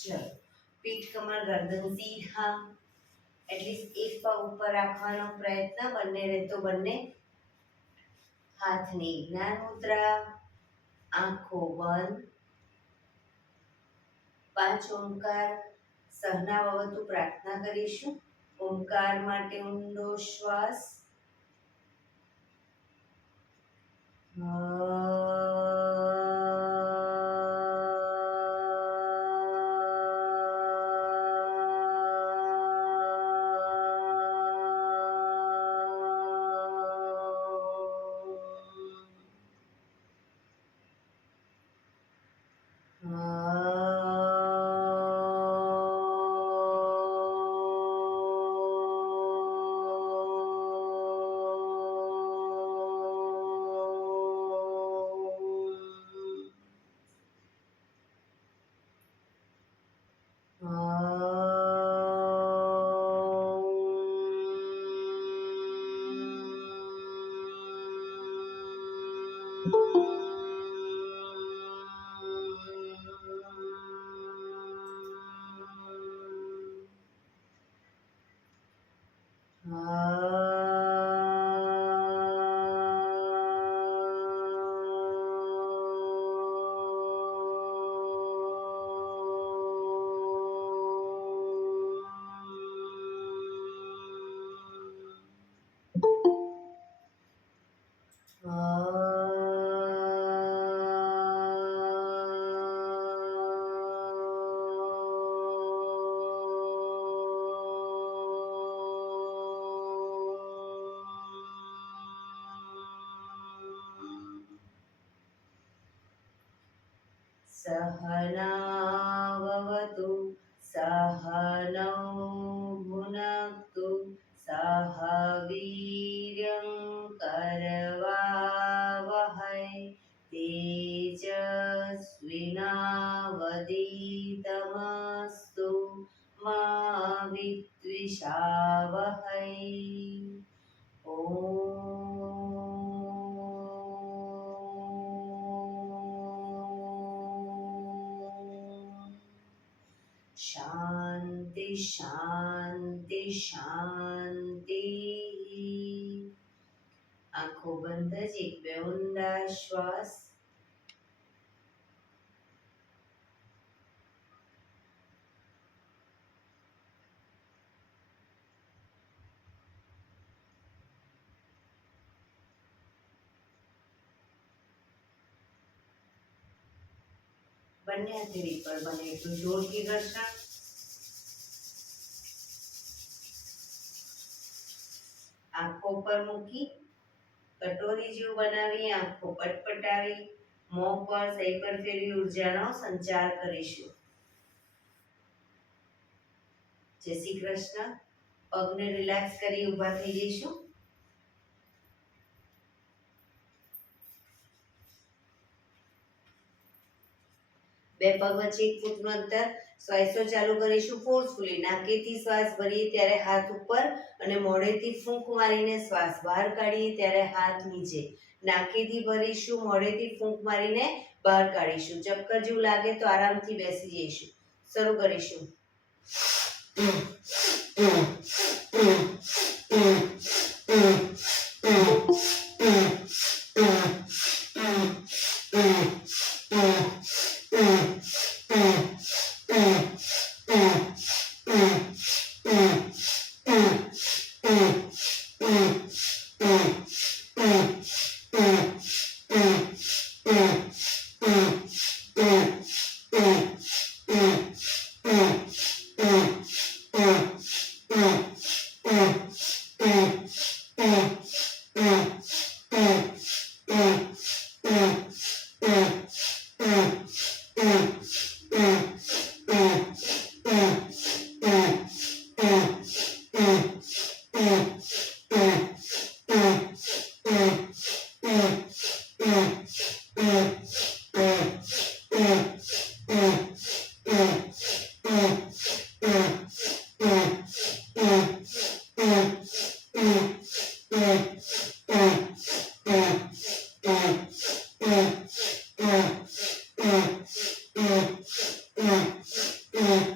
ચલો, પીઠ કમર ગરદન સીધા, એટલીસ્ટ એક પગ ઉપર રાખવાનો પ્રયત્ન, બંને રહેતો બંને હાથની જ્ઞાન મુદ્રા, આંખો બંધ. 5 ઓમકાર સહના વવતુ પ્રાર્થના કરીશું. ઓમકાર માટે ઊંડો શ્વાસ. સહનાવવતુ સહનૌ ભુનક્તુ સહ વીર્યં કરવાવહૈ તેજસ્વિનાવધીતમસ્તુ મા વિદ્વિષાવહૈ. શાંતિ શાંતિ શાંતિ. આંખો બંધ જ એક બે ઊંડા શ્વાસ. બંને હથેળી પર બને એટલું જોરથી ઘર્ષણ. આંખો પર મૂકી કટોરી જેવું બનાવી આંખો પટપટાવી મોં પર સહી પર ફેરવી ઉર્જાનો સંચાર કરીશું. જય શ્રી કૃષ્ણ. પગને રિલેક્સ કરી ઊભા થઈ જઈશું. બે પગ વચ્ચે 1 ફૂટનું અંતર. શ્વાસો ચાલુ કરીશું ફોર્સફુલી. નાકેથી શ્વાસ ભરીએ ત્યારે હાથ ઉપર અને મોઢેથી ફૂંક મારીને શ્વાસ બહાર કાઢીએ ત્યારે હાથ નીચે. નાકેથી ભરીશું, મોઢેથી ફૂંક મારીને બહાર કાઢીશું. ચક્કર જેવું લાગે તો આરામથી બેસી જઈશું. શરૂ કરીશું.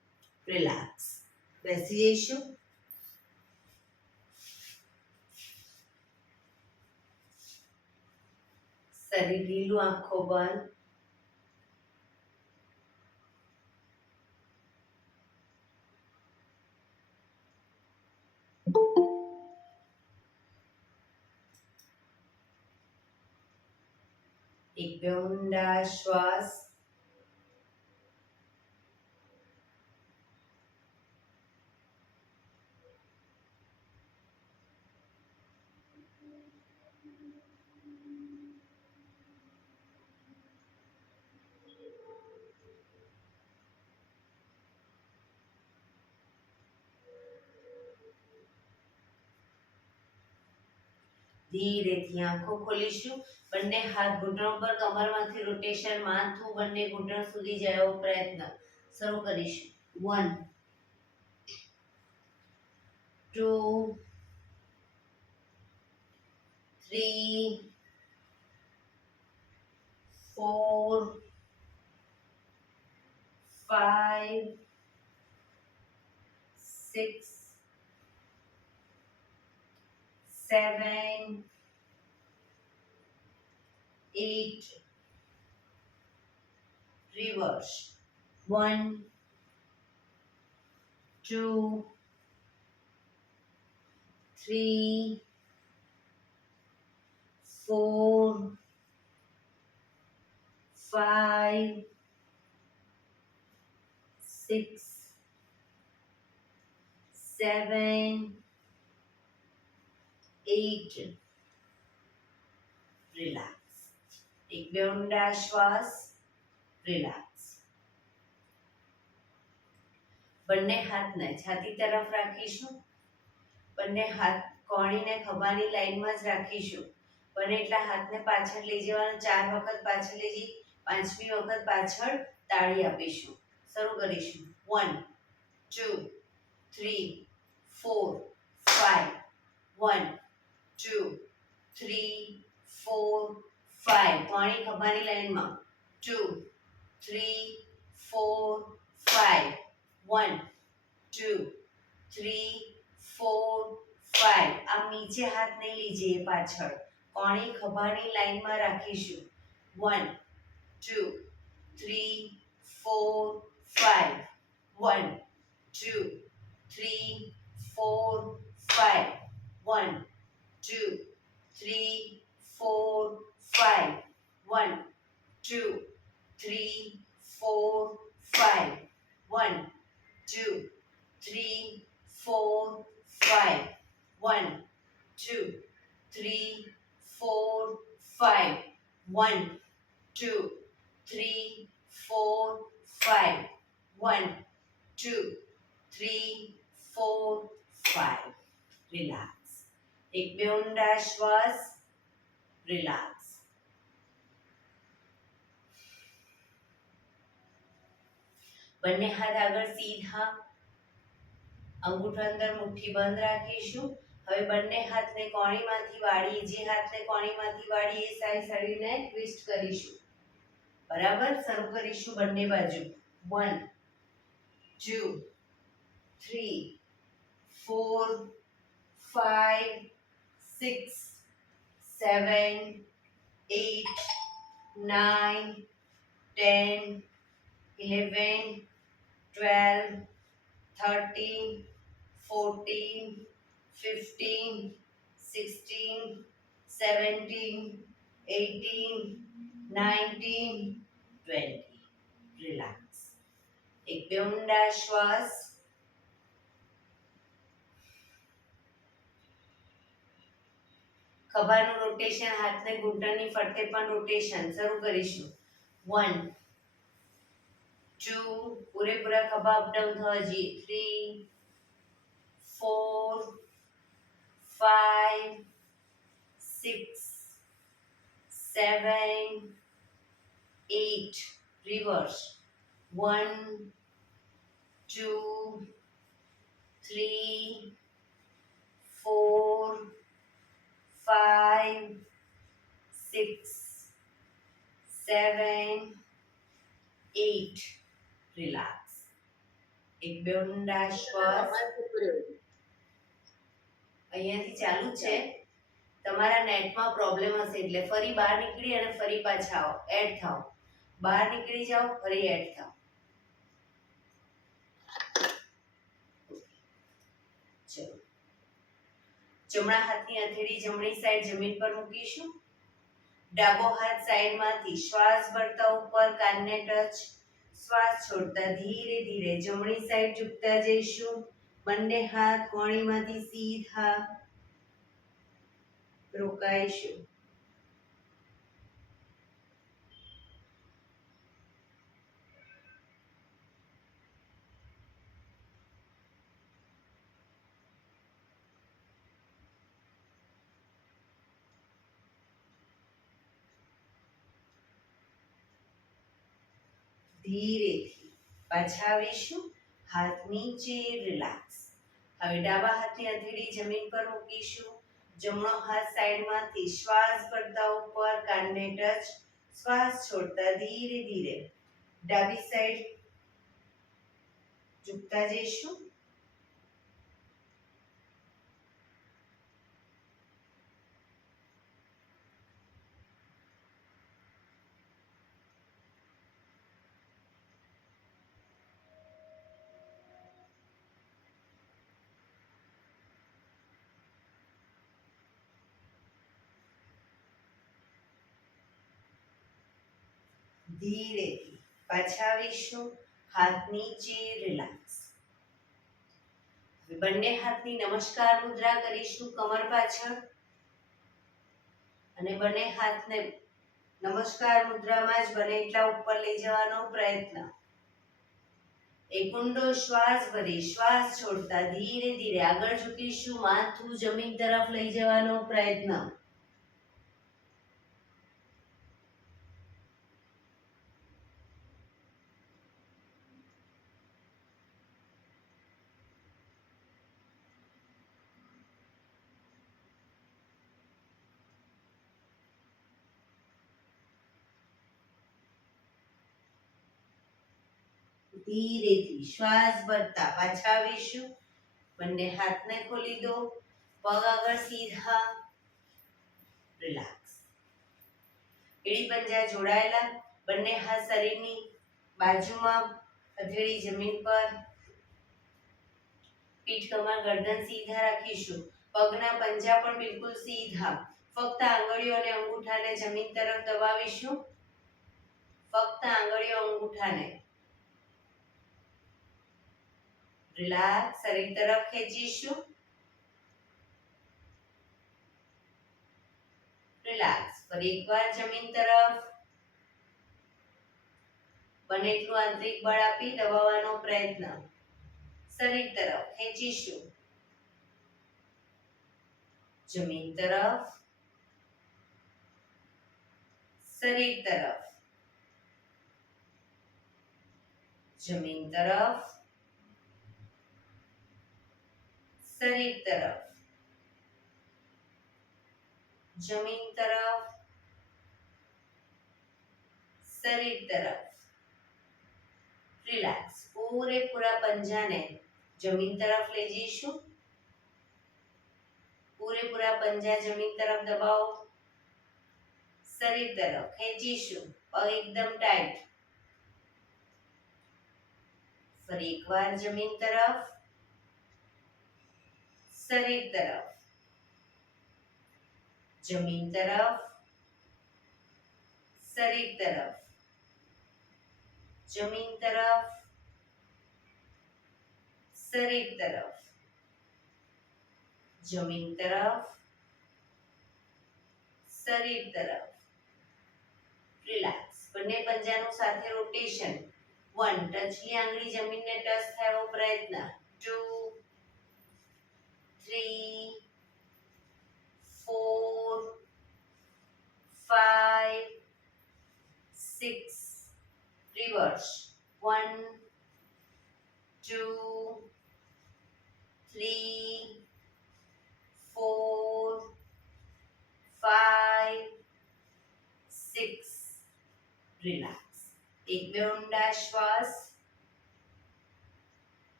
બેસી જઈશું. શરીર ઢીલું, આંખો બંધ. એક બે ઊંડા શ્વાસ. ધીરેથી આંખો ખોલીશું. બંને હાથ ઘૂંટણો પર, કમરમાંથી રોટેશન, માથું બંને ઘૂંટણ સુધી જાય એવો પ્રયત્ન. શરૂ કરીશું. 1 2 3 4 5 6 7 8 reverse. 1 2 3 4 5 6 7 8 રિલેક્સ. એક બે ઊંડા શ્વાસ. રિલેક્સ. બંને હાથને છાતી તરફ રાખીશું. બંને હાથ કોણીને ખભાની લાઈનમાં જ રાખીશું. બને એટલા હાથને પાછળ લઈ જવાના. 4 વખત પાછળ લઈ જઈ 5મી વખત પાછળ તાળી આપીશું. શરૂ કરીશું. 1 2 3 4 5 1 2 3 4 5 કોણી ખભાની લાઈનમાં. 2 3 4 5 1 2 3 4 5. આમ નીચે હાથ નહીં લઈ જઈએ, પાછળ કોણી ખભાની લાઈનમાં રાખીશું. 1 2 3 4 5 1 2 3 4 5 1 2 3 4 5 1 2 3 4 5 1 2 3 4 5 1 2 3 4 5 1 2 3 4 5 1 2 3 4 5. રિલેક્સ. એક બે ઊંડા શ્વાસ. રિલેક્સ. બંને હાથ આગળ સીધા, અંગૂઠો અંદર, મુઠ્ઠી બંધ રાખીશું. હવે બંને હાથને કોણીમાંથી વાળીએ. જે હાથને કોણીમાંથી વાળીએ એ સાઈડ શરીરને ટ્વિસ્ટ કરીશું. બરાબર. શરૂ કરીશું બંને બાજુ. 1 2 3 4 5 6 7 8 9 10 11 12 13 14 15 16 17 18 19 20. રિલેક્સ. એક બે ઊંડા શ્વાસ. ખભાનું રોટેશન, હાથને ઘૂંટણની ફરતે પણ રોટેશન. શરૂ કરીશું. 1 2 પૂરેપૂરા ખભા અપડાઉન થવા જોઈએ. 3 4 5 6 7 8 reverse. 1 2 3 4 5 6 7 8. Relax. એક બે ઊંડા શ્વાસ. અહીંયાથી ચાલુ છે. તમારા નેટમાં પ્રોબ્લેમ હશે એટલે ફરી બહાર નીકળી અને ફરી પાછા આવો, એડ થાઓ. બહાર નીકળી જાઓ, ફરી એડ થાઓ. ચલો. જમણા હાથની હથેળી જમણી સાઈડ જમીન પર મૂકીશું. ડાબો હાથ સાઈડમાંથી શ્વાસ ભરતા ઉપર કાનને ટચ. શ્વાસ છોડતા ધીરે ધીરે જમણી સાઈડ ઝૂકતા જઈશું. બંને હાથ કોણીમાંથી સીધા રોકાઈશું. ધીરેથી પાછા આવીશું. હાથ નીચે, રિલેક્સ. હવે ડાબા હાથની હથેળી જમીન પર મૂકીશું. જમણો હાથ સાઈડમાંથી શ્વાસ ભરતા ઉપર કાનને ટચ. શ્વાસ છોડતા ધીરે ધીરે ડાબી સાઈડ ઝૂકતા જઈશું. ધીરેથી પાછા આવીશું. હાથ નીચે, રિલેક્સ. બંને હાથની નમસ્કાર મુદ્રા કરીશું કમર પાછળ અને બંને હાથને નમસ્કાર મુદ્રામાં જ બને એટલા ઉપર લઈ જવાનો પ્રયત્ન. એક ઊંડો શ્વાસ ભરી શ્વાસ છોડતા ધીરે ધીરે આગળ ઝૂકીશું. માથું જમીન તરફ લઈ જવાનો પ્રયત્ન. ધીરેથી શ્વાસ ભરતા પાછા આવીશું. બંને હાથને ખોલી દો. પગ આગળ સીધા, રિલેક્સ. એડી પંજા જોડાયેલા. બંને હાથ શરીરની બાજુમાં, હથેળી જમીન પર. પીઠ કમર ગરદન સીધા રાખીશું. પગના પંજા પણ બિલકુલ સીધા. ફક્ત આંગળીઓ અને અંગૂઠાને જમીન તરફ દબાવીશું. ફક્ત આંગળીઓ અંગૂઠાને. રિલેક્સ. શરીર તરફ ખેંચીશું. રિલેક્સ. ફરી એકવાર જમીન તરફ. બને એટલું આંતરિક બળ આપી દબાવવાનો પ્રયત્ન. શરીર તરફ ખેંચીશું. જમીન તરફ. શરીર તરફ. જમીન તરફ. શરીર તરફ. જમીન તરફ. શરીર તરફ. રિલેક્સ. પૂરેપૂરા પંજાને જમીન તરફ લઈ જઈશું. પૂરેપૂરા પંજા જમીન તરફ દબાવો. શરીર તરફ ખેંચીશું. પગ એકદમ ટાઈટ. ફરી એકવાર જમીન તરફ. શરીર તરફ. જમીન તરફ. શરીર તરફ. જમીન તરફ. શરીર તરફ. જમીન તરફ. શરીર તરફ. રિલેક્સ. બંને પંજાનું સાથે રોટેશન. 1 ટચની આંગળી જમીનને ટચ થાય એવો પ્રયત્ન. 2 3 4 5 6 રિવર્સ. 1 2 3 4 5 6 રિલેક્સ. એક બે ઊંડા શ્વાસ.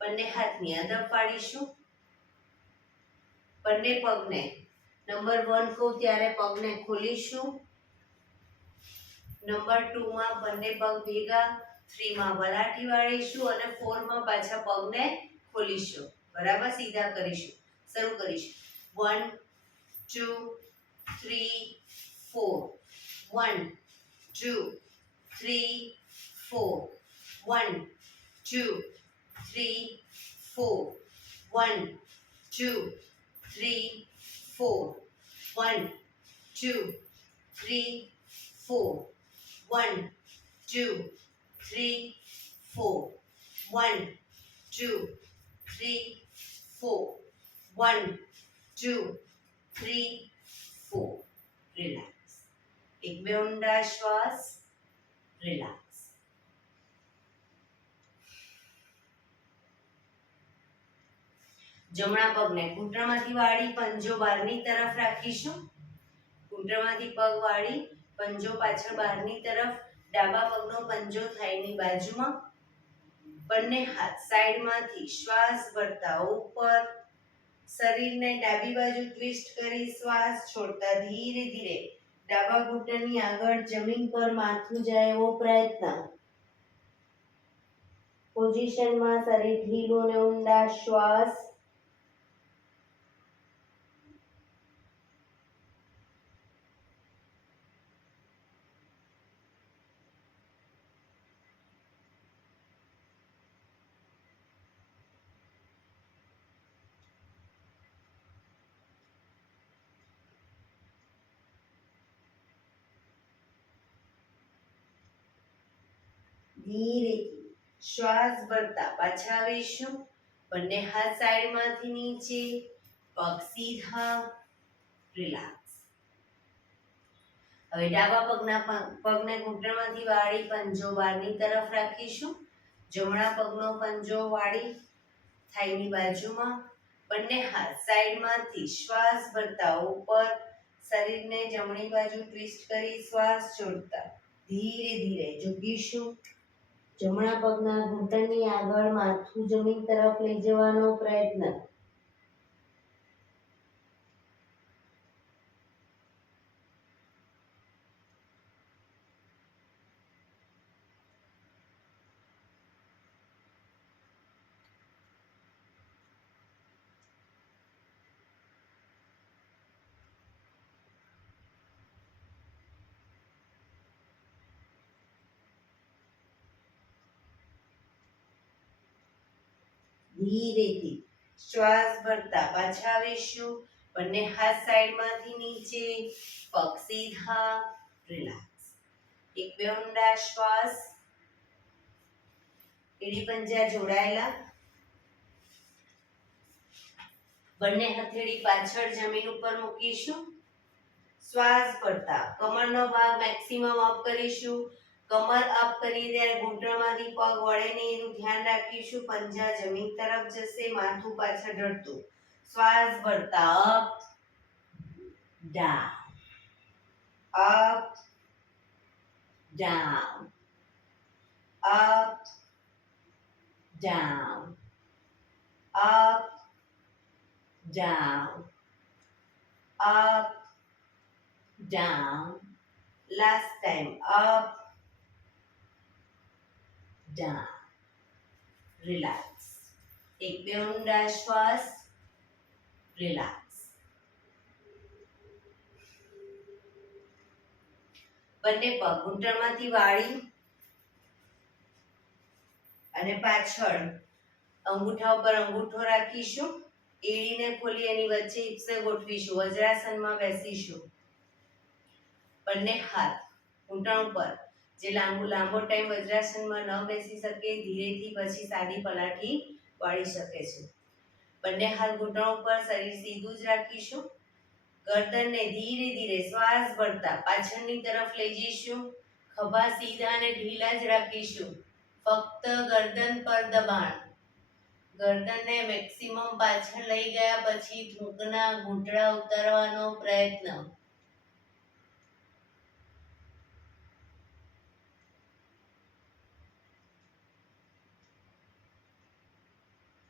બંને હાથની અદબ પાડીશું. બંને પગને નંબર 1 કહું ત્યારે પગને ખોલીશું. નંબર 2 માં બંને પગ ભેગા, 3 માં વલાટી વાળીશું અને 4 માં પાછા પગને ખોલીશું. બરાબર, સીધા કરીશું. શરૂ કરીશું. 1 2 3 4 1 2 3 4 1 2 3 4 1 2 3 4 1 2 3 4 1 2 3 4 1 2 3 4 1 2 3 4. રિલેક્સ. એક બે ઊંડા શ્વાસ. રિલેક્સ. જમણા પગને ઘૂંટણમાંથી વાળી પંજો બહારની તરફ રાખીશું. ઘૂંટણમાંથી પગ વાળી પંજો પાછળ બહારની તરફ. ડાબા પગનો પંજો થાઈની બાજુમાં. બંને હાથ સાઈડમાંથી શ્વાસ ભરતા ઉપર. શરીરને ડાબી બાજુ ટ્વિસ્ટ કરી શ્વાસ છોડતા ધીરે ધીરે ડાબા ઘૂંટણની આગળ જમીન પર માથું જાય એવો પ્રયત્ન. પોઝિશનમાં શરીર ઢીલું અને ઊંડા શ્વાસ. ધીરેથી શ્વાસ ભરતા પાછા આવીશું. બંને હાથ સાઈડમાંથી નીચે, પગ સીધા. રિલેક્સ. હવે ડાબા પગને ઘૂંટણમાંથી વાળી પંજો બહારની તરફ રાખીશું. જમણા પગનો પંજો વાળી થાઈની બાજુમાં. બંને હાથ સાઈડમાંથી શ્વાસ ભરતા ઉપર. શરીરને જમણી બાજુ ટ્વિસ્ટ કરી શ્વાસ છોડતા ધીરે ધીરે ઝૂકીશું. જમણા પગના ઘૂંટણની આગળ માથું જમીન તરફ લઈ જવાનો પ્રયત્ન. ધીરેથી શ્વાસ ભરતા પાછા આવીશું. બંને હાથ સાઈડમાંથી નીચે, પગ સીધા. રિલેક્સ. એક બે ઊંડા શ્વાસ. એડી પંજા જોડાયેલા. બંને હથેળી પાછળ જમીન ઉપર મૂકીશું. શ્વાસ ભરતા કમરનો ભાગ મેક્સિમમ અપ કરીશું. કમર અપ કરી ત્યારે ઘૂંટણમાંથી પગ વળે નહીં એનું ધ્યાન રાખીશું. પંજા જમીન તરફ જશે, માથું પાછળ ઢળતું. શ્વાસ ભરતા up down, up down, up down, up down, up down. Last time. Up down. Relax. એક બે ઊંડા શ્વાસ. રિલેક્સ. બંને પગ ઘૂંટણમાંથી વાળી અને પાછળ અંગૂઠા ઉપર અંગૂઠો રાખીશું. એડીને ખોલી એની વચ્ચે હિપ્સે ગોઠવીશું. વજ્રાસનમાં બેસીશું. બંને હાથ ઘૂંટણ ઉપર. જે લાંબો ટાઈમ વજ્રાસનમાં ન બેસી શકે ધીરેથી પછી સાદી પલાઠી વાળી શકે છે. બંને હાથ ઘૂંટણ ઉપર, શરીર સીધું જ રાખીશું. ગરદનને ધીરે ધીરે શ્વાસ ભરતા પાછળની તરફ લઈ જઈશું. ખભા સીધા અને ઢીલા જ રાખીશું. ફક્ત ગરદન પર દબાણ. ગરદનને મેક્સિમમ પાછળ લઈ ગયા પછી થૂંકના ઘૂંટડા ઉતારવાનો પ્રયત્ન.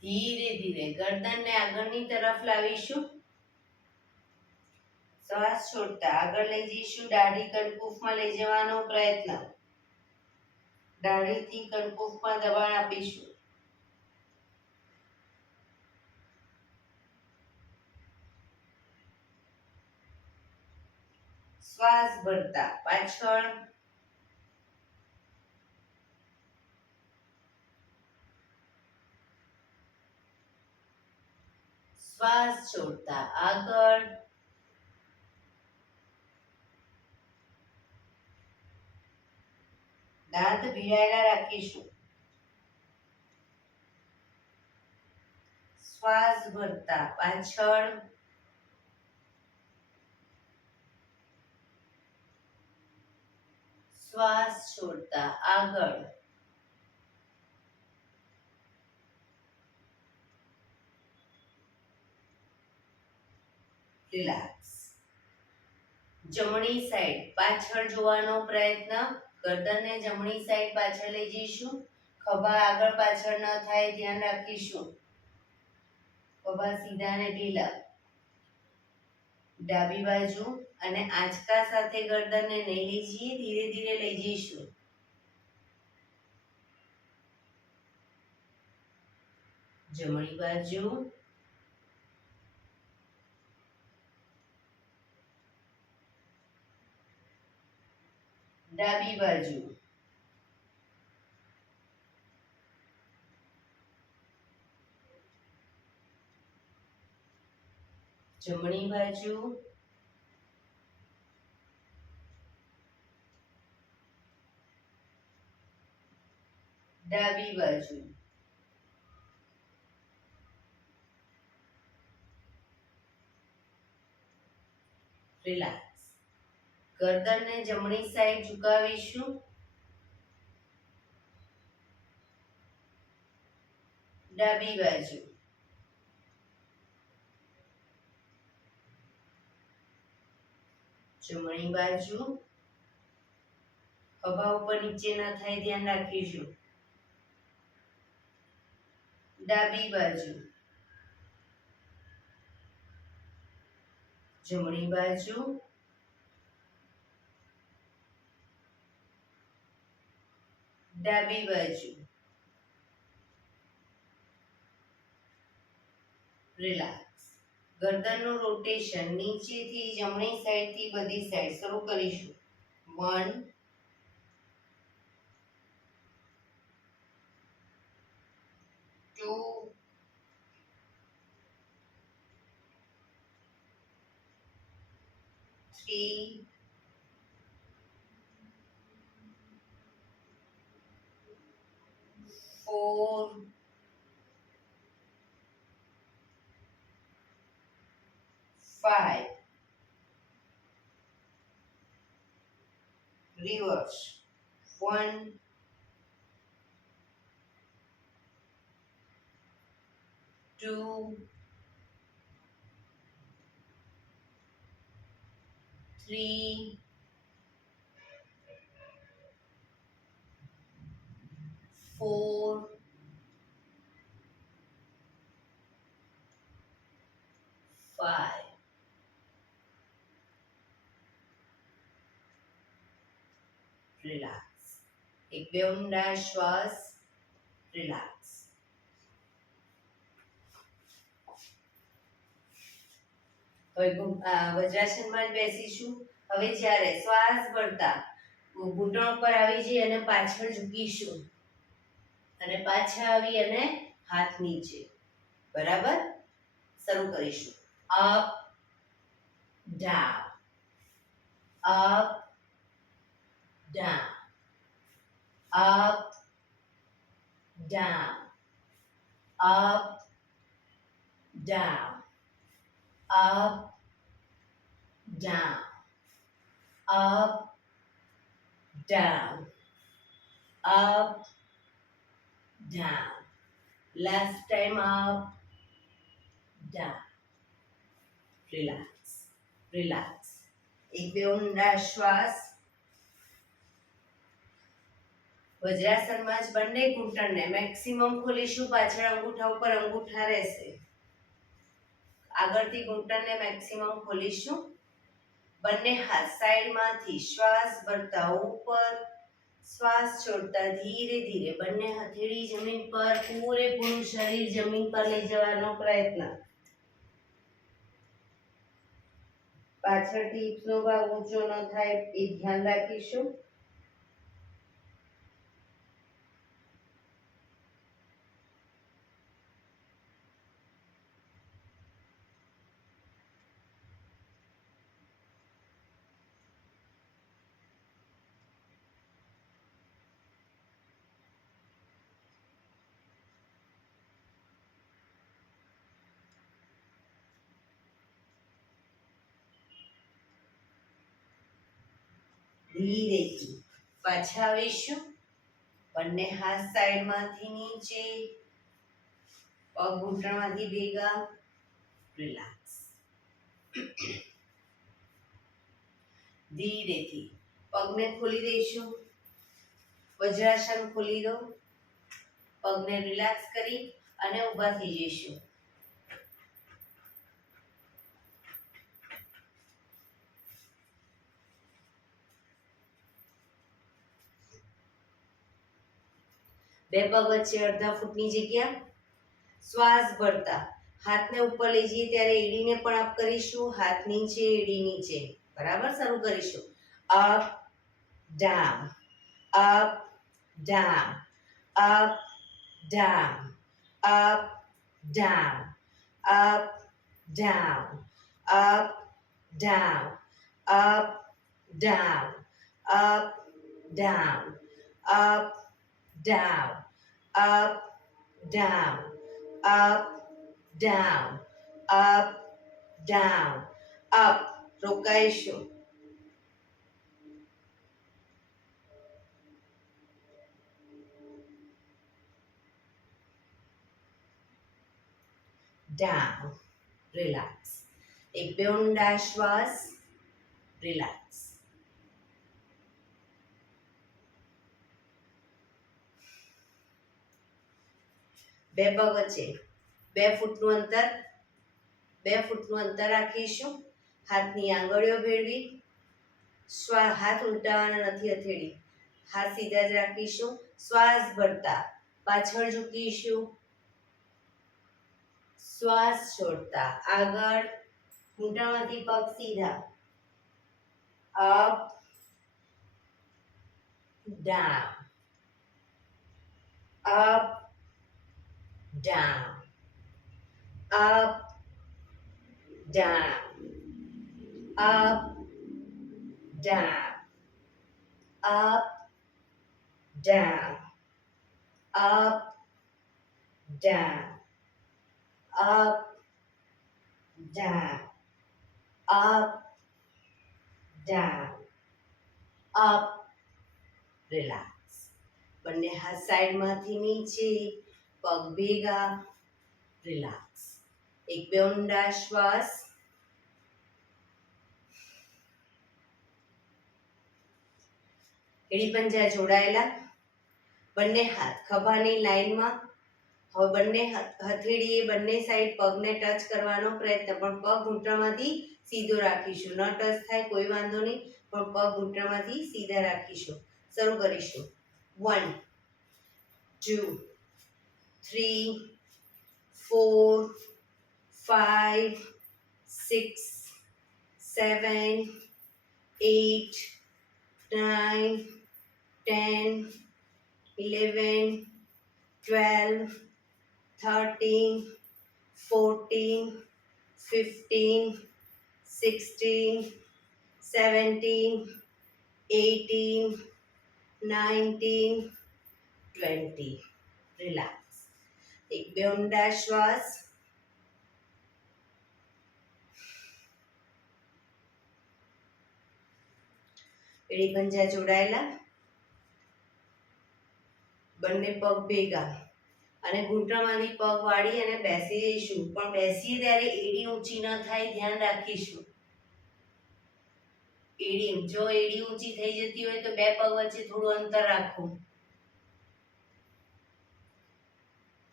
ધીરે ધીરે ગરદનને આગળની તરફ લાવીશું. શ્વાસ છોડતા આગળ લઈ જઈશું. દાઢી કણકુફમાં લઈ જવાનો પ્રયત્ન. દાઢીથી કણકુફમાં દબાણ આપીશું. શ્વાસ ભરતા પાછળ. શ્વાસ છોડતા આગળ. દાંત ભીડાયેલા રાખીશું. શ્વાસ ભરતા પાછળ. શ્વાસ છોડતા આગળ. રિલેક્સ. જમણી સાઈડ પાછળ જોવાનો પ્રયત્ન. ગરદનને જમણી સાઈડ પાછળ લઈ જઈશું. ખભા આગળ પાછળ ન થાય ધ્યાન રાખીશું. ખભા સીધા અને ઢીલા. ડાબી બાજુ અને આંચકા સાથે ગરદનને નહીં લઈ જઈએ, ધીરે ધીરે લઈ જઈશું. જમણી બાજુ. ડાબી બાજુ. જમણી બાજુ. ડાબી બાજુ. રિલેક્સ. ગરદનને જમણી સાઈડ ઝુકાવીશું. ડાબી બાજુ. જમણી બાજુ. ખભા ઉપર નીચે ન થાય ધ્યાન રાખીશું. ડાબી બાજુ. જમણી બાજુ. ડાબી બાજુ. રિલેક્સ. ગરદનનું રોટેશન નીચેથી જમણી સાઈડથી બધી સાઈડ શરૂ કરીશું. 1 2 3 4 5 reverse 1 2 3 4 5 રિલેક્સ. એક બે ઊંડા શ્વાસ. રિલેક્સ. હવે વજ્રાસનમાં જ બેસીશું. હવે જ્યારે શ્વાસ ભરતા ઘૂંટણ પર આવી જઈ અને પાછળ ઝૂકીશું અને પાછા આવી અને હાથ નીચે. બરાબર. શરૂ કરીશું. Up down, up down, up, down, up, down, up, down, up, down, up, down. Last time up, down. Relax, relax. એક બે ઊંડા શ્વાસ. વજ્રાસનમાં જ બંને ઘૂંટણને મેક્સિમમ ખોલીશું, પાછળ અંગૂઠા ઉપર અંગૂઠા રહેશે, આગળથી ઘૂંટણને મેક્સિમમ ખોલીશું, બંને હાથ સાઈડમાંથી શ્વાસ ભરતા ઉપર, શ્વાસ છોડતા ધીરે ધીરે બંને હથેળી જમીન પર, પૂરેપૂરું શરીર જમીન પર લઈ જવાનો પ્રયત્ન, પાછળથી હિપનો ભાગ ઊંચો ન થાય એ ધ્યાન રાખીશું. ધીરેથી પાછા આવીશું, બંને હાથ સાઈડમાંથી નીચે, પગ ઘૂંટણમાંથી ભેગા, રિલેક્સ. ધીરેથી પગને ખોલી દઈશું, વજ્રાસન ખોલી દો, પગને રિલેક્સ કરી અને ઊભા થઈ જઈશું. બે પગ વચ્ચે અડધા ફૂટની જગ્યા, શ્વાસ ભરતા હાથને ઉપર લઈ જઈએ ત્યારે એડીને પણ અપ કરીશું, હાથ નીચે એડી નીચે, બરાબર. શરૂ કરીશું. Up down, up down, up down, up down, up down, up down, up down, up down, up down, up, down, up, down, up, down, up. રોકાઈશું. down, relax. એક બે ઊંડા શ્વાસ, relax. બે પગ વચ્ચે 2 ફૂટનું અંતર રાખીશું, હાથની આંગળીઓ ભેળવી, હાથ ઉલટાવાના નથી, હથેળી હાથ સીધા જ રાખીશું, શ્વાસ ભરતા પાછળ ઝૂકીશું, શ્વાસ છોડતા આગળ, ઘૂંટણમાંથી પગ સીધા, up down, up down, up, down, up, down, up, down, up, down, up, down, up, down, up. relax. બંને હાથ સાઈડમાંથી નીચે, પગ ભેગા, રિલેક્સ. એક બે ઊંડા શ્વાસ, એડી પંજા જોડાયેલા, બંને હાથ ખભાની લાઈનમાં. હવે બંને હથેળીએ બંને સાઈડ પગને ટચ કરવાનો પ્રયત્ન, પણ પગ ઘૂંટણમાંથી સીધો રાખીશું, ન ટચ થાય કોઈ વાંધો નહીં, પણ પગ ઘૂંટણમાંથી સીધા રાખીશું. શરૂ કરીશું. 1 2 3 4 5 6 7 8 9 10 11 12 13 14 15 16 17 18 19 20. relax. એક બે ઊંડા શ્વાસ, એડી પંજા જોડાયેલા, બંને પગ ભેગા અને ઘૂંટણમાંથી પગ વાળી અને બેસી જઈશું, પણ બેસીએ ત્યારે એડી ઊંચી ન થાય, ધ્યાન રાખીશું. એડી ઊંચી થઈ જતી હોય તો બે પગ વચ્ચે થોડું અંતર રાખો.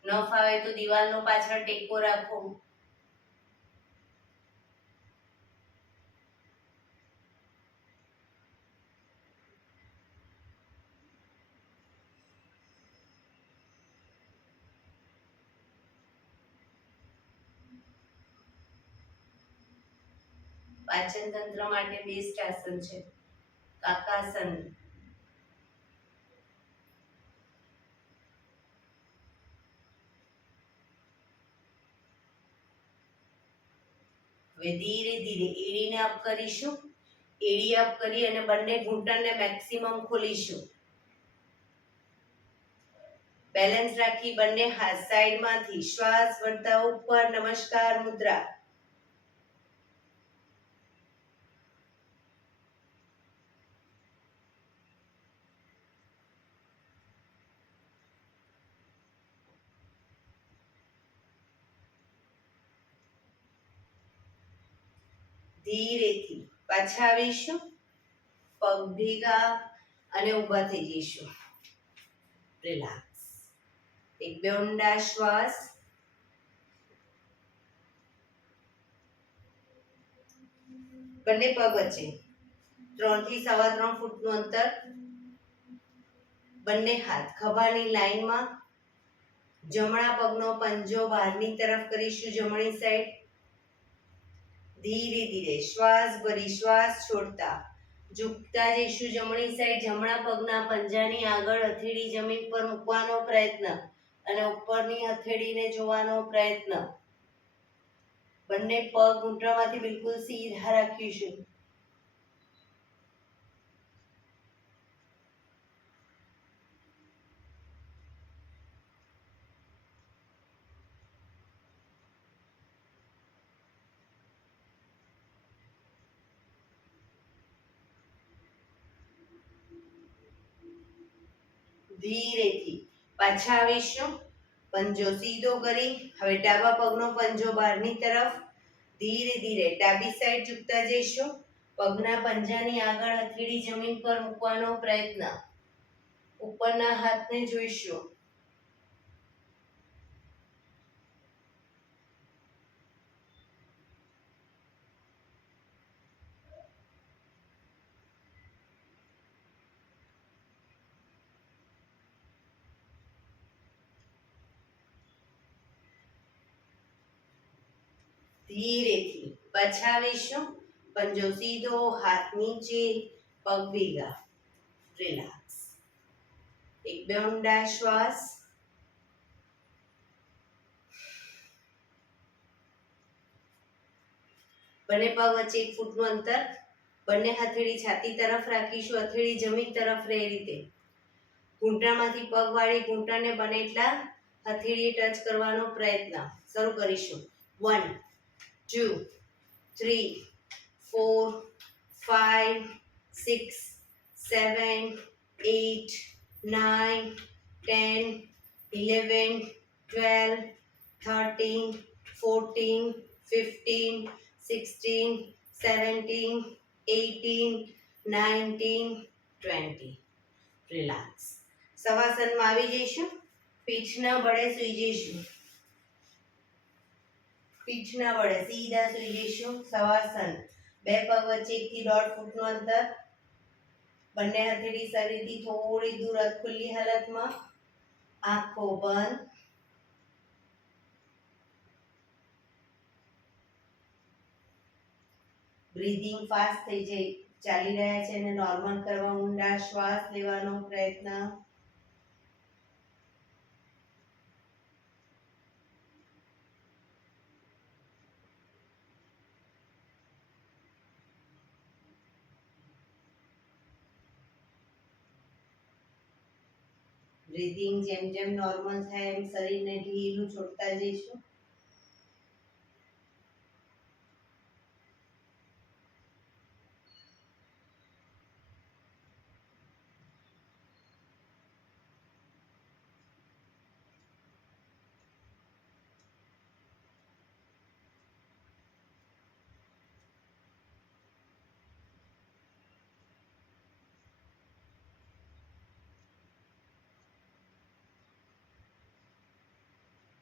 ન ફાવે તો દિવાલનો પાછળ ટેકો રાખો. પાચન તંત્ર માટે બેસ્ટ આસન છે કાકાસન. હવે ધીરે ધીરે એડીને અપ કરીશું. એડી અપ કરી અને બંને ઘૂંટણને મેક્સિમમ ખોલીશું. બેલેન્સ રાખી બંને હાથ સાઈડમાંથી શ્વાસ વળતા ઉપર. નમસ્કાર મુદ્રા. ધીરેથી પાછા આવીશું. પગ ભેગા અને ઊભા થઈ જઈશું. રિલેક્સ. એક બે ઊંડા શ્વાસ. બંને પગ વચ્ચે 3 થી 3.25 ફૂટનું અંતર. બંને હાથ ખભાની લાઈનમાં. જમણા પગનો પંજો બહારની તરફ કરીશું જમણી સાઈડ. ધીરે ધીરે શ્વાસ ભરી શ્વાસ છોડતા ઝૂકતા જઈશું જમણી સાઈડ. જમણા પગના પંજાની આગળ હથેળી જમીન પર મૂકવાનો પ્રયત્ન અને ઉપરની હથેળીને જોવાનો પ્રયત્ન. બંને પગ ઘૂંટણમાંથી બિલકુલ સીધા રાખીશું. ધીરેથી પાછા આવીશું. પંજો સીધો કરી હવે ડાબા પગનો પંજો બહારની તરફ. ધીરે ધીરે ડાબી સાઈડ ઝૂકતા જઈશું. પગના પંજાની આગળ હથેળી જમીન પર મૂકવાનો પ્રયત્ન. ઉપરના હાથને જોઈશું. ધીરેથી પાછા આવીશું. પંજો સીધો, હાથ નીચે, પગ ભેગા. રિલેક્સ. એક બે ઊંડા શ્વાસ. બંને પગ વચ્ચે 1 ફૂટનું અંતર. બંને હથેળી છાતી તરફ રાખીશું. હથેળી જમીન તરફ રહે રીતે. ઘૂંટણમાંથી પગ વાળી ઘૂંટણને બને એટલા હથેળીએ ટચ કરવાનો પ્રયત્ન. શરૂ કરીશું. 1 2 3 4 5 6 7 8 9 10 11 12 13 14 15 16 17 18 19 20. રિલેક્સ. શવાસનમાં આવી જઈશું. પીઠના બળે સૂઈ જઈશું. પીઠના બળે સીધા સૂઈ જઈશું. શવાસન. બે પગ વચ્ચે 1 થી 1.5 ફૂટનું અંતર. બંને હથેળી શરીરથી થોડી દૂર ખુલ્લી હાલતમાં. આંખો બંધ. બ્રીધિંગ ફાસ્ટ થઈ જાય ચાલી રહ્યા છે અને નોર્મલ કરવા ઊંડા શ્વાસ લેવાનો પ્રયત્ન. બ્રીધિંગ જેમ જેમ નોર્મલ થાય એમ શરીરને ઢીલું છોડતા જઈશું.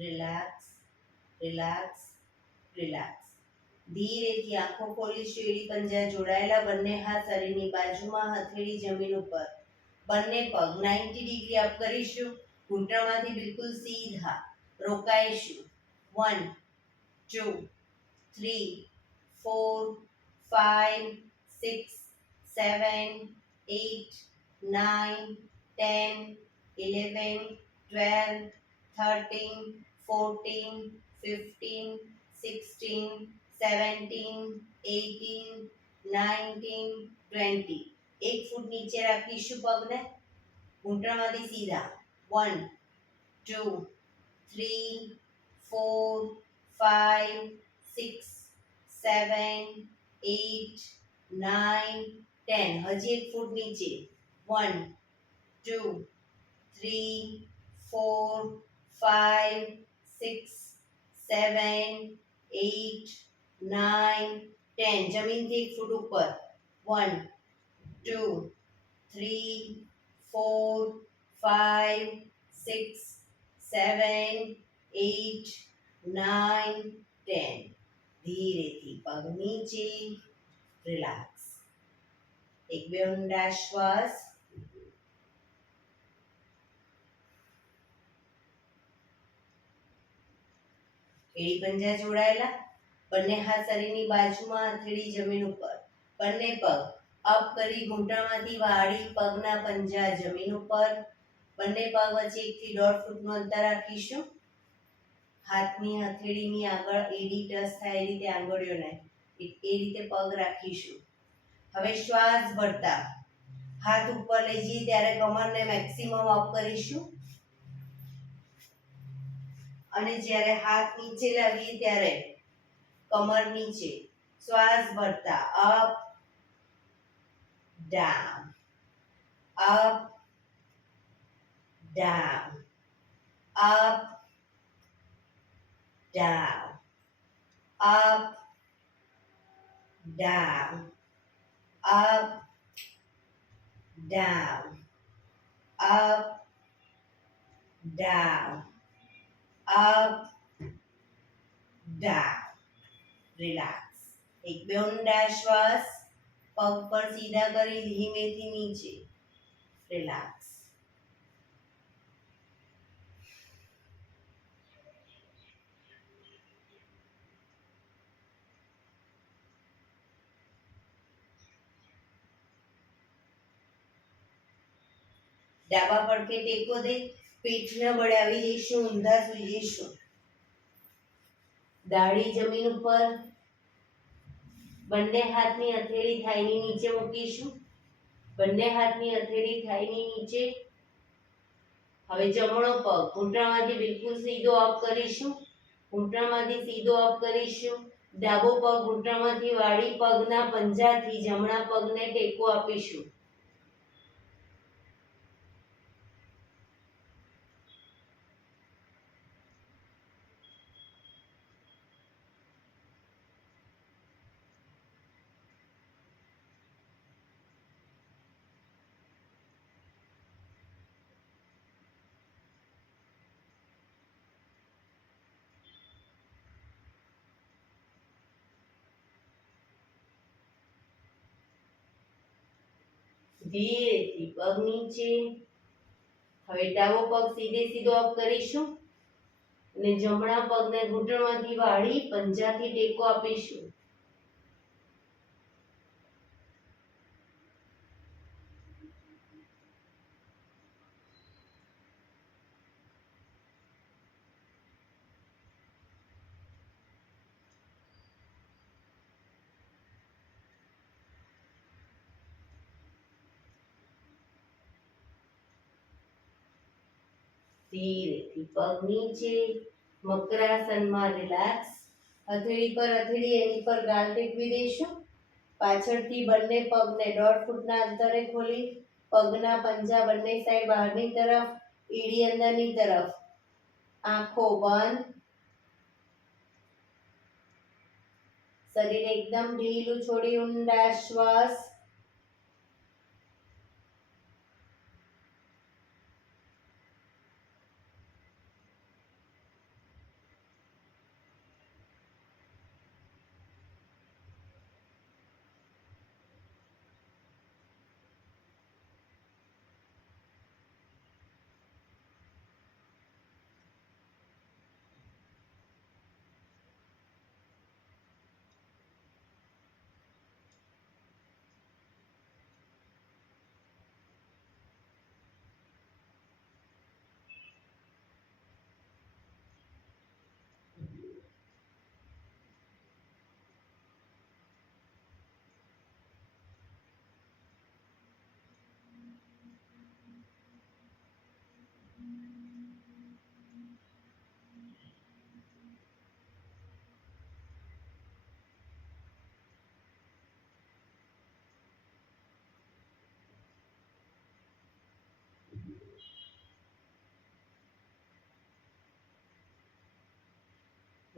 Relax, relax, relax. ધીરેથી આંખો ખોલીશું. એડી પંજા જોડાયેલા. બંને હાથ શરીરની બાજુમાં, હથેળી જમીન ઉપર. બંને પગ 90 ડિગ્રી અપ કરીશું. ઘૂંટણમાંથી બિલકુલ સીધા. રોકાઈશું. 1 2 3 4 5 6 7 8 9 10 11 12 13 14 15 16 17 18 19 20. એક ફૂટ નીચે રાખીશું પગને. ઘૂંટણમાંથી સીધા. 1 2 3 4 5 6 7 8 9 10. હજી એક ફૂટ નીચે. 1 2 3 4 5 6 7 8 9 10. જમીનથી એક ફૂટ ઉપર. 1 2 3 4 5 6 7 8 9 10. ધીરેથી પગ નીચે. રિલેક્સ. એક બે ઊંડા શ્વાસ. એડી પંજા જોડાયેલા. બંને હાથ શરીરની બાજુમાં, હથેળી જમીન ઉપર. બંને પગ અપ કરી ઘૂંટણમાંથી વાળી. પગના પંજા જમીન ઉપર. બંને પગ વચ્ચે 1 થી 1.5 ફૂટનું અંતર રાખીશું. હાથની હથેળીની આગળ એડી ટચ થાય એ રીતે આંગળીઓને એ રીતે પગ રાખીશું. હવે શ્વાસ ભરતા હાથ ઉપર લઈ જઈએ ત્યારે કમરને મેક્સિમમ અપ કરીશું. અને જ્યારે હાથ નીચે લાવીએ ત્યારે કમર નીચે. શ્વાસ ભરતા up down, up down, up down, up down, up down, up down, up down. Relax. એક બે ઊંડા શ્વાસ. પગ પર સીધા કરી ધીમેથી નીચે. રિલેક્સ. ડાબા પડખે ટેકો દે. પીઠના બળે આવી જઈશું. ઊંધા સૂઈ જઈશું. દાઢી જમીન ઉપર. બંને હાથની હથેળી થાઈની નીચે મૂકીશું. બંને હાથની હથેળી થાઈની નીચે. હવે જમણો પગ ઘૂંટણમાંથી બિલકુલ સીધો અપ કરીશું. ઘૂંટણમાંથી સીધો અપ કરીશું. ડાબો પગ ઘૂંટણમાંથી વાળી. પગના પંજાથી જમણા પગને ટેકો આપીશું. ધીરેથી પગ નીચે. હવે ડાબો પગ સીધે સીધો અપ કરીશું અને જમણા પગને ઘૂંટણમાંથી વાળી પંજાથી ટેકો આપીશું. ધીરેથી પગ નીચે. મકરાસનમાં રિલેક્સ. હથેળી પર હથેળી એની પર ગાલ ટેકવી દઈશું. પાછળથી બંને પગને 1.5 ફૂટના અંતરે ખોલી. પગના પંજા બંને સાઈડ બહારની તરફ. એડી અંદરની તરફ. આંખો બંધ. શરીર એકદમ ઢીલું છોડી ઊંડા શ્વાસ.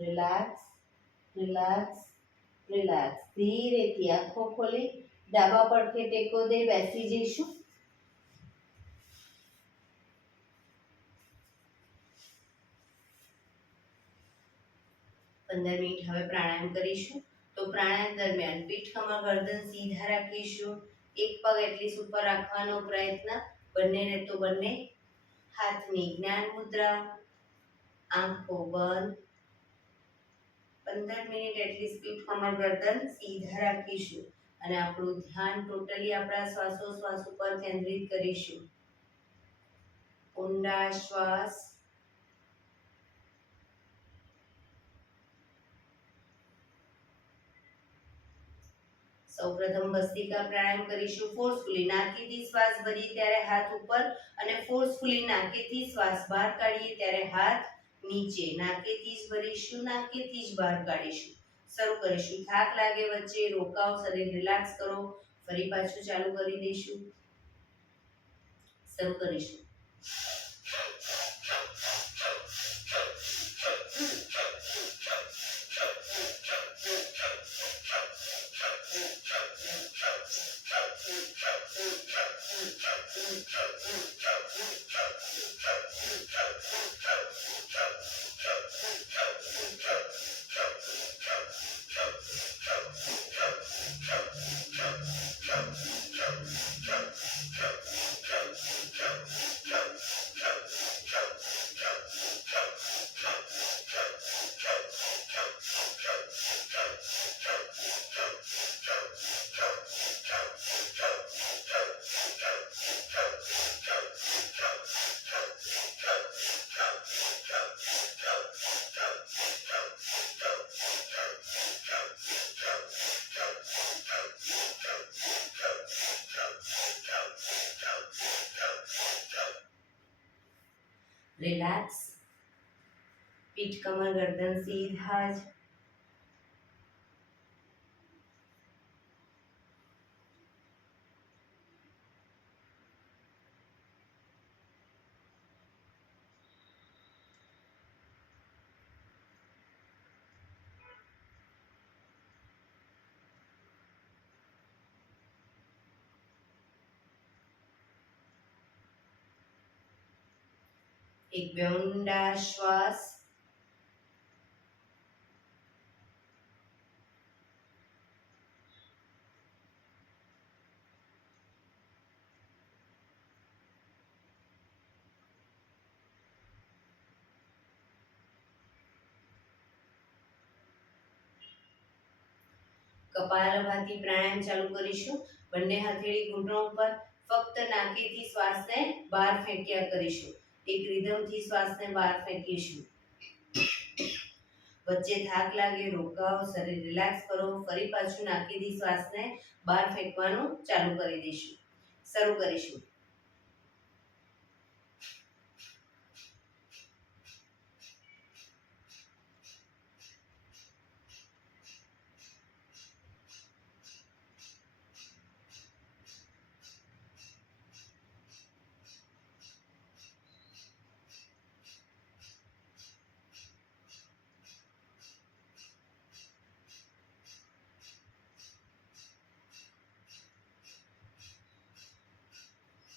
Relax, relax, relax. ધીરેથી આંખો ખોલી ડાબા પડખે ટેકો દઈ બેસી જઈશું. 15 મિનિટ હવે પ્રાણાયામ કરીશું. તો પ્રાણાયામ દરમિયાન પીઠ, કમર, ગરદન સીધા રાખીશું. એક પગ એટલીસ્ટ ઉપર રાખવાનો પ્રયત્ન. બંનેને તો બંને હાથની જ્ઞાન મુદ્રા. આંખો બંધ. 15 મિનિટ એટલીસ્ટ પીઠ, કમર, ગરદન સીધા રાખીશું અને આપણું ધ્યાન ટોટલી આપણા શ્વાસોશ્વાસ ઉપર કેન્દ્રિત કરીશું. ઊંડા શ્વાસ. સૌપ્રથમ ભસ્ત્રિકા પ્રાણાયામ કરીશું. ફોર્સફુલી નાકેથી શ્વાસ ભરીએ ત્યારે હાથ ઉપર અને ફોર્સફુલી નાકેથી શ્વાસ બહાર કાઢીએ ત્યારે હાથ નીચે. નાકેથી જ ભરીશું, નાકેથી જ બહાર કાઢીશું. શરૂ કરીશું. થાક લાગે વચ્ચે રોકાઓ, શરીર રિલેક્સ કરો. ફરી પાછું ચાલુ કરી દઈશું. શરૂ કરીશું. રિલેક્સ. પીઠ, કમર, ગરદન સીધા જ. એક બે ઊંડા શ્વાસ. કપાલભાતિ પ્રાણાયામ ચાલુ કરીશું. બંને હથેળી ઘૂંટણ ઉપર. ફક્ત નાકેથી શ્વાસને બહાર ફેંક્યા કરીશું. એક રિધમથી શ્વાસને બહાર ફેંકીશું. વચ્ચે થાક લાગે રોકાઓ, શરીર રિલેક્સ કરો. ફરી પાછું નાકેથી શ્વાસને બહાર ફેંકવાનું ચાલુ કરી દઈશું. શરૂ કરીશું.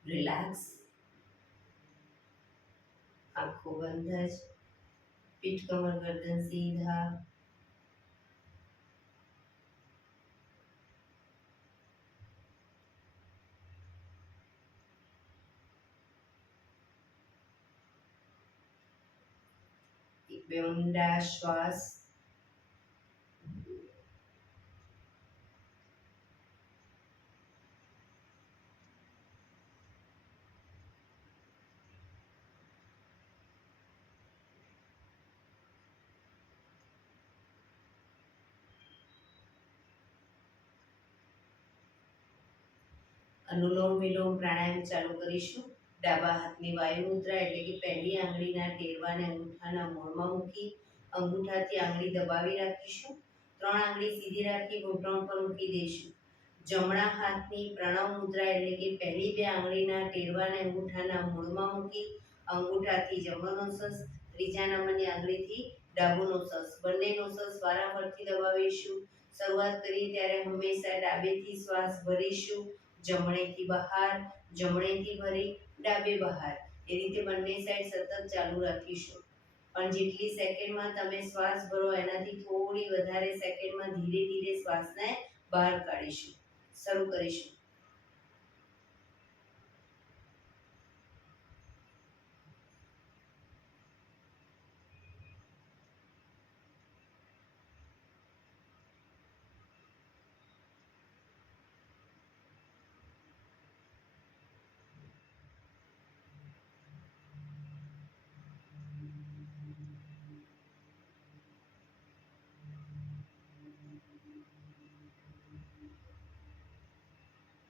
રિલેક્સ, આંખો બંધ જ, પીઠ કમર ગરદન સીધા, એક બે ઊંડા શ્વાસ, અનુલોમ વિલોમ પ્રાણાયામ ચાલુ કરીશું. ડાબા હાથની વાયુ મુદ્રા એટલે કે પહેલી આંગળીના ટેરવાને અંગૂઠાના મૂળમાં મૂકી અંગૂઠાથી આંગળી દબાવી રાખીશું. 3 આંગળી સીધી રાખી ઘૂંટણ પર મૂકી દઈશું. જમણા હાથની પ્રણવ મુદ્રા એટલે કે પહેલી 2 આંગળીના ટેરવાને અંગૂઠાના મૂળમાં મૂકી અંગૂઠાથી જમણો નોસસ, ત્રીજા નંબરની આંગળીથી ડાબુ નોસસ, બંને નોસસ વારાફરતી દબાવીશું. શરૂઆત કરીએ ત્યારે હંમેશા ડાબેથી શ્વાસ ભરીશું, જમણેથી બહાર, જમણેથી ભરી ડાબે બહાર, એ રીતે બંને સાઈડ સતત ચાલુ રાખીશું. પણ જેટલી સેકન્ડમાં તમે શ્વાસ ભરો એનાથી થોડી વધારે સેકન્ડમાં ધીરે ધીરે શ્વાસને બહાર કાઢીશું. શરૂ કરીશું.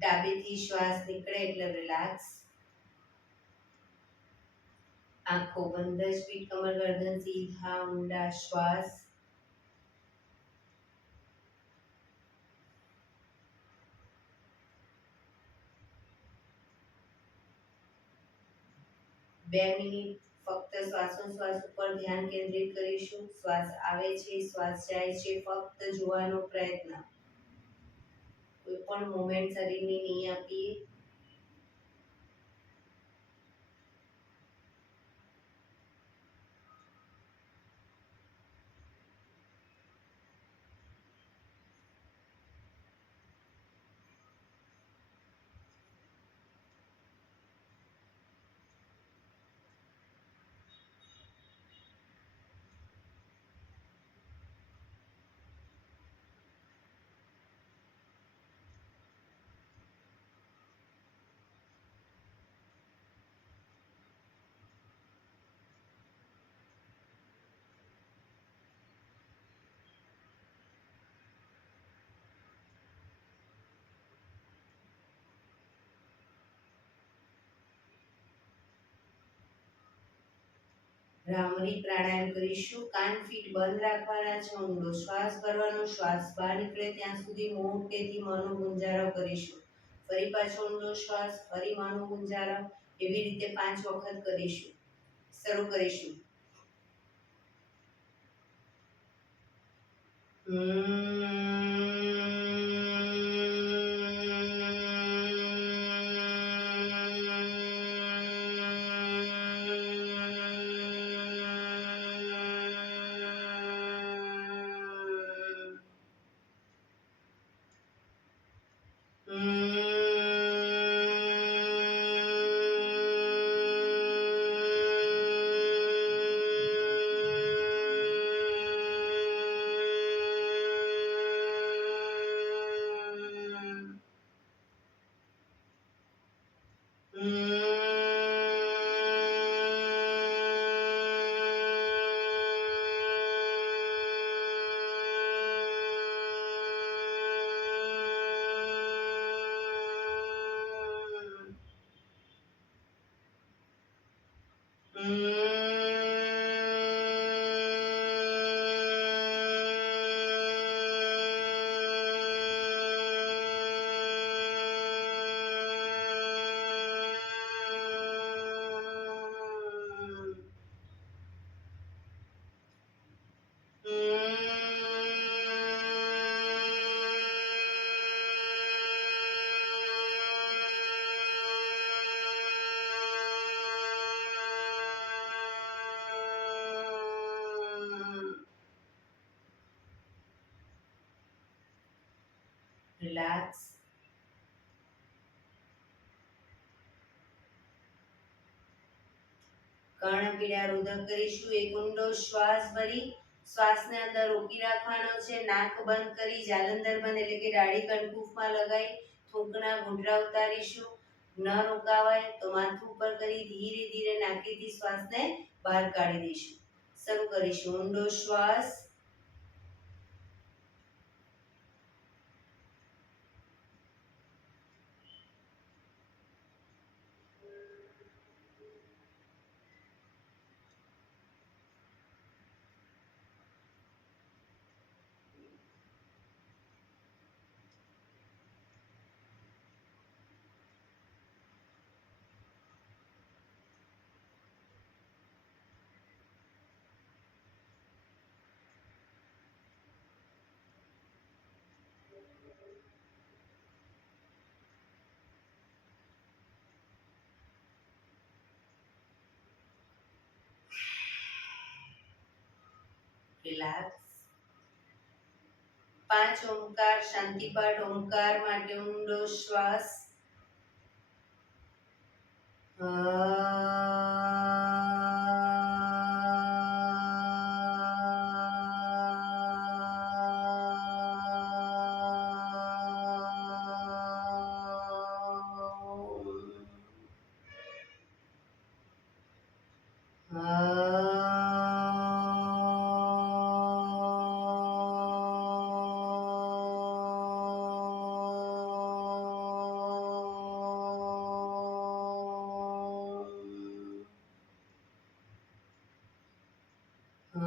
ડાબેથી શ્વાસ નીકળે એટલે રિલેક્સ. આંખો બંધ જ, પીઠ કમર ગરદન સીધા ઊંડા શ્વાસ. બે મિનિટ ફક્ત શ્વાસોશ્વાસ ઉપર ધ્યાન કેન્દ્રિત કરીશું. શ્વાસ આવે છે, શ્વાસ જાય છે, ફક્ત જોવાનો પ્રયત્ન. કોઈ પણ મોમેન્ટ શરીરની નહીં આપીએ. ભ્રામરી પ્રાણાયામ કરીશું. કાન ફીટ બંધ રાખવાના છે. ઊંડો શ્વાસ ભરવાનો. શ્વાસ બહાર નીકળે ત્યાં સુધી મોટેથી મોંનો ગુંજારો કરીશું. ફરી પાછો ઊંડો શ્વાસ, ફરી મોંનો ગુંજારો. એવી રીતે 5 વખત કરીશું. શરૂ કરીશું. રિલેક્સ. કર્ણપીડા રુદક કરીશું. એક ઊંડો શ્વાસ ભરી શ્વાસને અંદર રોકી રાખવાનો છે. નાક બંધ કરી જાલંધર બંધ એટલે કે દાઢી કણકુફમાં લગાઈ થૂંકના ઘૂંટડા ઉતારીશું. ન રોકાવાય તો માથું ઉપર કરી ધીરે ધીરે નાકેથી શ્વાસને બહાર કાઢી દઈશું. શરૂ કરીશું. ઊંડો શ્વાસ. રિલેક્સ. 5 ઓમકાર શાંતિપાઠ. ઓમકાર માટે ઊંડો શ્વાસ.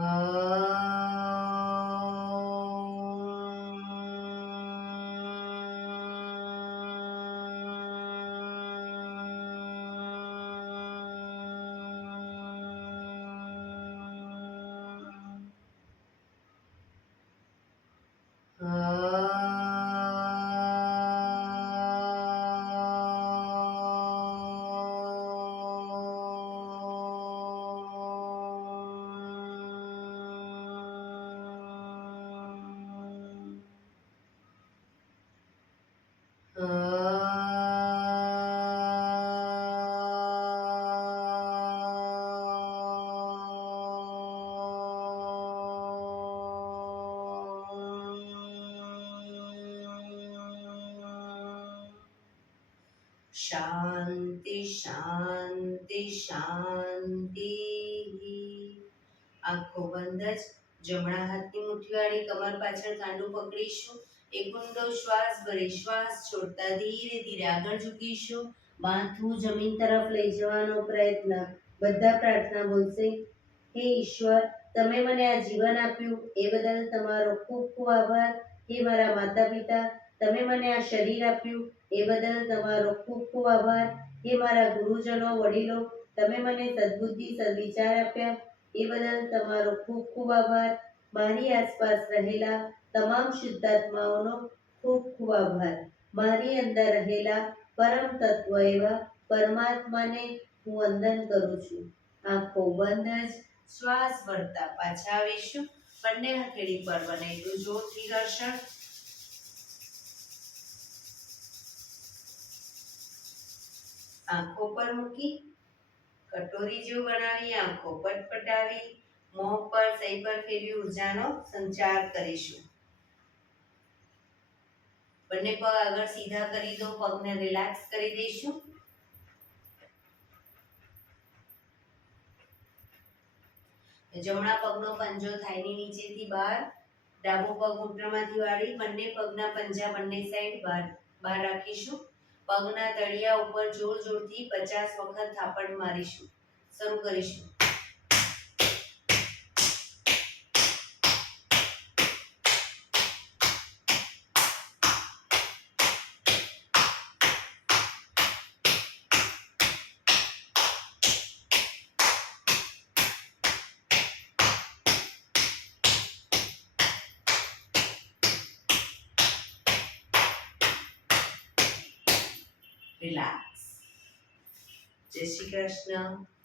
શાંતિ શાંતિ શાંતિ. આંખો બંધ જ જમણા હાથની મુઠ્ઠીવાળી કમર પાછળ કાંડું પકડીશું. એક ઊંડો શ્વાસ ભરી શ્વાસ છોડતા ધીરે ધીરે આગળ ઝૂકીશું. માથું જમીન તરફ લઈ જવાનો પ્રયત્ન. બધા પ્રાર્થના બોલશે. હે ઈશ્વર, તમે મને આ જીવન આપ્યું એ બદલ તમારો ખૂબ ખૂબ આભાર. હે મારા માતા પિતા, તમે મને આ શરીર આપ્યું એ બદલ તમારો ખૂબ ખૂબ આભાર. હે મારા ગુરુજનો વડીલો, તમે મને સદ્બુદ્ધિ સદવિચાર આપ્યા એ બદલ તમારો ખૂબ ખૂબ આભાર. મારી આસપાસ રહેલા તમામ શુદ્ધાત્માઓનો ખૂબ ખૂબ આભાર. મારી અંદર રહેલા પરમ તત્વ એવા પરમાત્માને હું વંદન કરું છું. આંખો બંધ જ શ્વાસ ભરતા પાછા આવીશું. બંને હથેળી પર બને એટલું જોરથી ઘર્ષણ. આંખો પર મૂકી કટોરી જેવું બનાવી આંખો પટપટાવી મોં પર સહી પર ફેરવી ઉર્જાનો સંચાર કરીશું. બંને પગ આગળ સીધા કરી દો. પગને રિલેક્સ કરી દઈશું. જમણા પગનો પંજો થાઈની નીચેથી બહાર, ડાબો પગ ઘૂંટણમાંથી વાળી, બંને પગના પંજા બંને સાઈડ બહાર રાખીશું. પગના તળિયા ઉપર જોર જોરથી 50 વખત થાપડ મારીશું. શરૂ કરીશું. રિલેક્સ. જય શ્રી કૃષ્ણ.